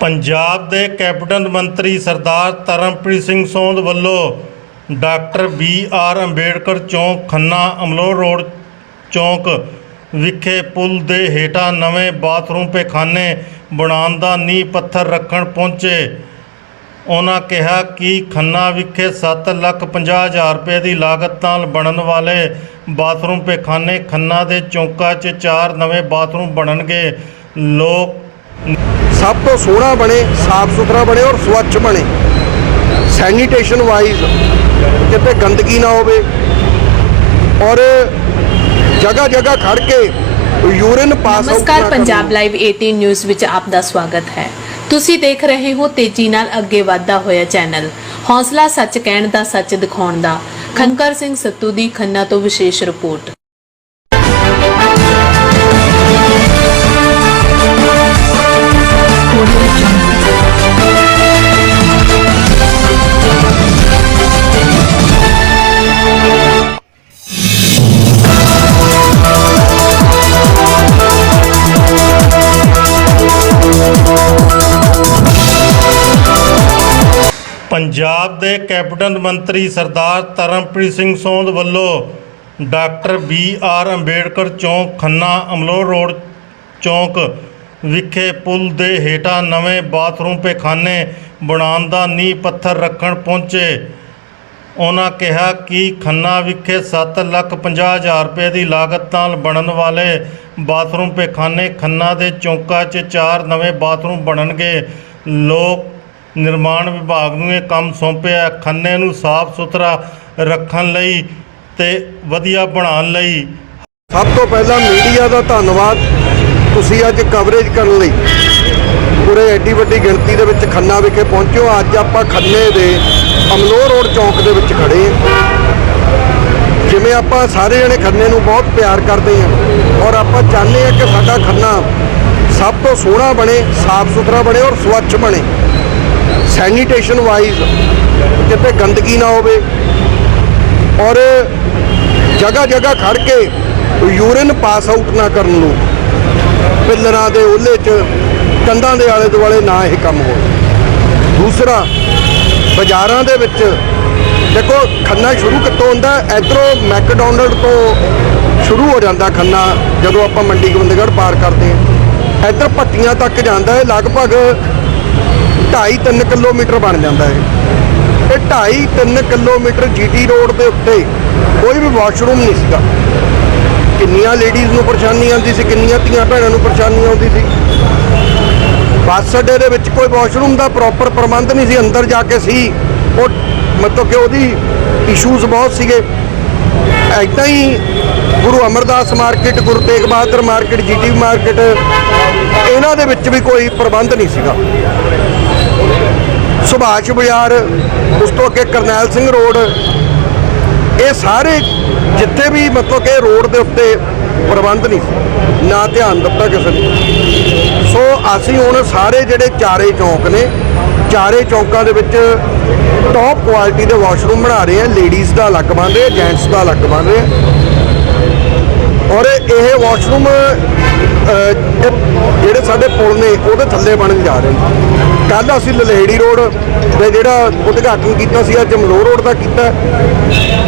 ਪੰਜਾਬ ਦੇ ਕੈਬਨਿਟ ਮੰਤਰੀ ਸਰਦਾਰ ਤਰਨਪ੍ਰੀਤ ਸਿੰਘ ਸੋਂਧ ਵੱਲੋਂ ਡਾਕਟਰ ਬੀ ਆਰ ਅੰਬੇਡਕਰ ਚੌਂਕ, ਖੰਨਾ ਅਮਲੋਹ ਰੋਡ ਚੌਂਕ ਵਿਖੇ ਪੁਲ ਦੇ ਹੇਠਾਂ ਨਵੇਂ ਬਾਥਰੂਮ ਪਖਾਨੇ ਬਣਾਉਣ ਦਾ ਨੀਂਹ ਪੱਥਰ ਰੱਖਣ ਪਹੁੰਚੇ। ਉਹਨਾਂ ਕਿਹਾ ਕਿ ਖੰਨਾ ਵਿਖੇ 7 ਲੱਖ 50 ਹਜ਼ਾਰ ਰੁਪਏ ਦੀ ਲਾਗਤ ਨਾਲ ਬਣਨ ਵਾਲੇ ਬਾਥਰੂਮ ਪਖਾਨੇ ਖੰਨਾ ਦੇ ਚੌਂਕਾਂ 'ਚ ਚਾਰ ਨਵੇਂ ਬਾਥਰੂਮ ਬਣਨਗੇ। ਲੋਕ ਸਭ ਤੋਂ ਸੋਹਣਾ ਬਣੇ ਸਾਫ਼ ਸੁਥਰਾ ਬਣੇ ਔਰ ਸਵੱਛ ਬਣੇ। ਸੈਨੀਟੇਸ਼ਨ ਵਾਈਜ਼ ਕਿਤੇ ਗੰਦਗੀ ਨਾ ਹੋਵੇ। ਔਰ ਜਗ੍ਹਾ ਜਗ੍ਹਾ ਖੜ ਕੇ ਯੂਰਿਨ ਪਾਸ ਆਊਟ ਨਮਸਕਾਰ ਪੰਜਾਬ ਲਾਈਵ 18 ਨਿਊਜ਼ ਵਿੱਚ ਆਪ ਦਾ ਸਵਾਗਤ ਹੈ। ਤੁਸੀਂ ਦੇਖ ਰਹੇ ਹੋ ਤੇਜ਼ੀ ਨਾਲ ਅੱਗੇ ਵਧਦਾ ਹੋਇਆ ਚੈਨਲ। ਹੌਸਲਾ ਸੱਚ ਕਹਿਣ ਦਾ ਸੱਚ ਦਿਖਾਉਣ ਦਾ। ਖੰਕਰ ਸਿੰਘ ਸੱਤੂ ਦੀ ਖੰਨਾ ਤੋਂ ਵਿਸ਼ੇਸ਼ ਰਿਪੋਰਟ। ਪੰਜਾਬ ਦੇ ਕੈਬਨਿਟ ਮੰਤਰੀ ਸਰਦਾਰ ਤਰਨਪ੍ਰੀਤ ਸਿੰਘ ਸੋਂਧ ਵੱਲੋਂ ਡਾਕਟਰ ਬੀ ਆਰ ਅੰਬੇਡਕਰ ਚੌਂਕ, ਖੰਨਾ, ਅਮਲੋਹ ਰੋਡ ਚੌਂਕ ਵਿਖੇ ਪੁਲ ਦੇ ਹੇਠਾਂ ਨਵੇਂ ਬਾਥਰੂਮ ਪਖਾਨੇ ਬਣਾਉਣ ਦਾ ਨੀਂਹ ਪੱਥਰ ਰੱਖਣ ਪਹੁੰਚੇ। ਉਹਨਾਂ ਕਿਹਾ ਕਿ ਖੰਨਾ ਵਿਖੇ 7 ਲੱਖ 50 ਹਜ਼ਾਰ ਰੁਪਏ ਦੀ ਲਾਗਤ ਨਾਲ ਬਣਨ ਵਾਲੇ ਬਾਥਰੂਮ ਪਖਾਨੇ ਖੰਨਾ ਦੇ ਚੌਂਕਾਂ 'ਚ ਚਾਰ ਨਵੇਂ ਬਾਥਰੂਮ ਬਣਨਗੇ। ਲੋਕ ਨਿਰਮਾਣ ਵਿਭਾਗ ਨੂੰ ਇਹ ਕੰਮ ਸੌਂਪਿਆ ਖੰਨੇ ਨੂੰ ਸਾਫ਼ ਸੁਥਰਾ ਰੱਖਣ ਲਈ ਤੇ ਵਧੀਆ ਬਣਾਉਣ ਲਈ। ਸਭ ਤੋਂ ਪਹਿਲਾਂ ਮੀਡੀਆ ਦਾ ਧੰਨਵਾਦ ਤੁਸੀਂ ਅੱਜ ਕਵਰੇਜ ਕਰਨ ਲਈ। ਪੂਰੇ ਐਡੀ ਵੱਡੀ ਗਿਣਤੀ ਦੇ ਵਿੱਚ ਖੰਨਾ ਵਿਖੇ ਪਹੁੰਚਿਓ। ਅੱਜ ਆਪਾਂ ਖੰਨੇ ਦੇ ਅਮਲੋਹ ਰੋਡ ਚੌਂਕ ਦੇ ਵਿੱਚ ਖੜੇ ਹਾਂ। ਜਿਵੇਂ ਆਪਾਂ ਸਾਰੇ ਜਣੇ ਖੰਨੇ ਨੂੰ ਬਹੁਤ ਪਿਆਰ ਕਰਦੇ ਹਾਂ ਔਰ ਆਪਾਂ ਚਾਹੁੰਦੇ ਹਾਂ ਕਿ ਸਾਡਾ ਖੰਨਾ ਸਭ ਤੋਂ ਸੋਹਣਾ ਬਣੇ, ਸਾਫ਼ ਸੁਥਰਾ ਬਣੇ ਔਰ ਸਵੱਛ ਬਣੇ। ਸੈਨੀਟੇਸ਼ਨ ਵਾਈਜ਼ ਕਿਤੇ ਗੰਦਗੀ ਨਾ ਹੋਵੇ ਔਰ ਜਗ੍ਹਾ ਜਗ੍ਹਾ ਖੜ ਕੇ ਯੂਰਿਨ ਪਾਸ ਆਊਟ ਨਾ ਕਰਨ ਨੂੰ ਪਿੱਲਰਾਂ ਦੇ ਉਹਲੇ 'ਚ, ਕੰਧਾਂ ਦੇ ਆਲੇ ਦੁਆਲੇ ਨਾ ਇਹ ਕੰਮ ਹੋਵੇ ਦੂਸਰਾ, ਬਾਜ਼ਾਰਾਂ ਦੇ ਵਿੱਚ ਦੇਖੋ, ਖੰਨਾ ਸ਼ੁਰੂ ਕਿੱਥੋਂ ਹੁੰਦਾ? ਇਧਰੋਂ ਮੈਕਡੋਨਲਡ ਤੋਂ ਸ਼ੁਰੂ ਹੋ ਜਾਂਦਾ ਖੰਨਾ, ਜਦੋਂ ਆਪਾਂ ਮੰਡੀ ਗੋਬਿੰਦਗੜ੍ਹ ਪਾਰ ਕਰਦੇ ਹਾਂ। ਇੱਧਰ ਪੱਟੀਆਂ ਤੱਕ ਜਾਂਦਾ ਹੈ, ਲਗਭਗ 2.5-3 ਕਿਲੋਮੀਟਰ ਬਣ ਜਾਂਦਾ ਹੈ ਇਹ 2.5-3 ਕਿਲੋਮੀਟਰ ਜੀਟੀ ਰੋਡ ਦੇ ਉੱਤੇ ਕੋਈ ਵੀ ਵਾਸ਼ਰੂਮ ਨਹੀਂ ਸੀਗਾ। ਕਿੰਨੀਆਂ ਲੇਡੀਜ਼ ਨੂੰ ਪਰੇਸ਼ਾਨੀ ਆਉਂਦੀ ਸੀ, ਕਿੰਨੀਆਂ ਧੀਆਂ ਭੈਣਾਂ ਨੂੰ ਪਰੇਸ਼ਾਨੀ ਆਉਂਦੀ ਸੀ। ਬੱਸ ਅੱਡੇ ਦੇ ਵਿੱਚ ਕੋਈ ਵਾਸ਼ਰੂਮ ਦਾ ਪ੍ਰੋਪਰ ਪ੍ਰਬੰਧ ਨਹੀਂ ਸੀ, ਅੰਦਰ ਜਾ ਕੇ ਸੀ। ਉਹ ਮਤਲਬ ਕਿ ਉਹਦੀ ਇਸ਼ੂਜ਼ ਬਹੁਤ ਸੀਗੇ। ਐਦਾਂ ਹੀ Guru Amardas market Guru Tegh Bahadur market GT market ਇਹਨਾਂ ਦੇ ਵਿੱਚ ਵੀ ਕੋਈ ਪ੍ਰਬੰਧ ਨਹੀਂ ਸੀਗਾ। ਸੁਭਾਸ਼ ਬਾਜ਼ਾਰ, ਉਸ ਤੋਂ ਅੱਗੇ ਕਰਨੈਲ ਸਿੰਘ ਰੋਡ। ਇਹ ਸਾਰੇ ਜਿੱਥੇ ਵੀ ਮਤਲਬ ਕਿ ਰੋਡ ਦੇ ਉੱਤੇ ਪ੍ਰਬੰਧ ਨਹੀਂ ਸੀ, ਨਾ ਧਿਆਨ ਦਿੱਤਾ ਕਿਸੇ ਨੇ। ਸੋ ਅਸੀਂ ਹੁਣ ਸਾਰੇ ਜਿਹੜੇ ਚਾਰੇ ਚੌਂਕ ਨੇ, ਚਾਰੇ ਚੌਂਕਾਂ ਦੇ ਵਿੱਚ ਟੌਪ ਕੁਆਲਿਟੀ ਦੇ ਵਾਸ਼ਰੂਮ ਬਣਾ ਰਹੇ ਆ ਲੇਡੀਜ਼ ਦਾ ਅਲੱਗ ਬਣ ਰਿਹਾ ਜੈਂਟਸ ਦਾ ਅਲੱਗ ਬਣ ਰਿਹਾ ਔਰ ਇਹ ਵਾਸ਼ਰੂਮ ਜਿਹੜੇ ਸਾਡੇ ਪੁਲ ਨੇ ਉਹਦੇ ਥੱਲੇ ਬਣਨ ਜਾ ਰਹੇ ਨੇ। ਕੱਲ ਅਸੀਂ ਲਲੇੜੀ ਰੋਡ ਤੇ ਜਿਹੜਾ ਉਦਘਾਟਨ ਕੀਤਾ ਸੀ ਅੱਜ ਮਲੋਹ ਰੋਡ ਦਾ ਕੀਤਾ।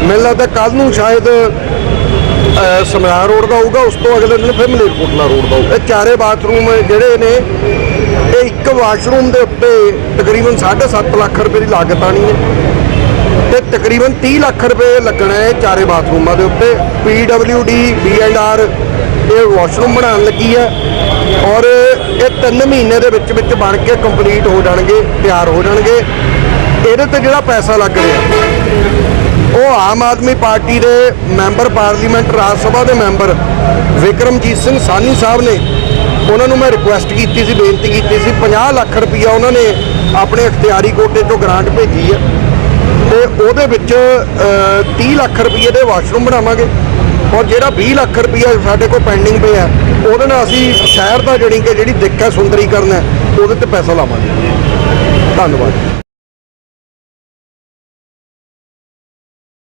ਮੈਨੂੰ ਲੱਗਦਾ ਕੱਲ ਨੂੰ ਸ਼ਾਇਦ ਅਹ, ਸਮਰਾਹ ਰੋਡ ਦਾ ਹੋਊਗਾ ਉਸ ਤੋਂ ਅਗਲੇ ਦਿਨ ਫਿਰ ਮਲੇਰਕੋਟਲਾ ਰੋਡ ਦਾ ਹੋਊਗਾ। ਇਹ ਚਾਰੇ ਬਾਥਰੂਮ ਜਿਹੜੇ ਨੇ ਇਹ ਇੱਕ ਵਾਸ਼ਰੂਮ ਦੇ ਉੱਤੇ ਤਕਰੀਬਨ 7.5 ਲੱਖ ਰੁਪਏ ਦੀ ਲਾਗਤ ਆਣੀ ਹੈ ਤੇ ਤਕਰੀਬਨ 30 ਲੱਖ ਰੁਪਏ ਲੱਗਣਾ ਹੈ ਚਾਰੇ ਬਾਥਰੂਮਾਂ ਦੇ ਉੱਤੇ। PWD B&R ਇਹ ਵਾਸ਼ਰੂਮ ਬਣਾਉਣ ਲੱਗੀ ਹੈ। ਔਰ ਇਹ 3 ਮਹੀਨੇ ਦੇ ਵਿੱਚ ਵਿੱਚ ਬਣ ਕੇ ਕੰਪਲੀਟ ਹੋ ਜਾਣਗੇ, ਤਿਆਰ ਹੋ ਜਾਣਗੇ। ਇਹਦੇ ਤੇ ਜਿਹੜਾ ਪੈਸਾ ਲੱਗ ਰਿਹਾ, ਉਹ ਆਮ ਆਦਮੀ ਪਾਰਟੀ ਦੇ ਮੈਂਬਰ, ਪਾਰਲੀਮੈਂਟ, ਰਾਜ ਸਭਾ ਦੇ ਮੈਂਬਰ ਵਿਕਰਮਜੀਤ ਸਿੰਘ ਸਾਨੀ ਸਾਹਿਬ ਨੇ ਉਹਨਾਂ ਨੂੰ ਮੈਂ ਰਿਕੁਐਸਟ ਕੀਤੀ ਸੀ, ਬੇਨਤੀ ਕੀਤੀ ਸੀ। 50 ਲੱਖ ਰੁਪਈਆ ਉਹਨਾਂ ਨੇ ਆਪਣੇ ਅਖਤਿਆਰੀ ਕੋਟੇ ਤੋਂ ਗ੍ਰਾਂਟ ਭੇਜੀ ਹੈ। ਤੇ ਉਹਦੇ ਵਿੱਚ ਅ, 30 ਲੱਖ ਰੁਪਏ ਦੇ ਵਾਸ਼ਰੂਮ ਬਣਾਵਾਂਗੇ। ਔਰ ਜਿਹੜਾ 20 ਲੱਖ ਰੁਪਏ ਸਾਡੇ ਕੋਲ ਪੈਂਡਿੰਗ ਪਿਆ ਉਹਦੇ ਨਾਲ ਅਸੀਂ ਸ਼ਹਿਰ ਦਾ ਜਿਹੜੀ ਕਿ ਜਿਹੜੀ ਦਿੱਖ ਹੈ ਸੁੰਦਰੀਕਰਨ ਹੈ ਉਹਦੇ ਤੇ ਪੈਸਾ ਲਾਵਾਂਗੇ। ਧੰਨਵਾਦ।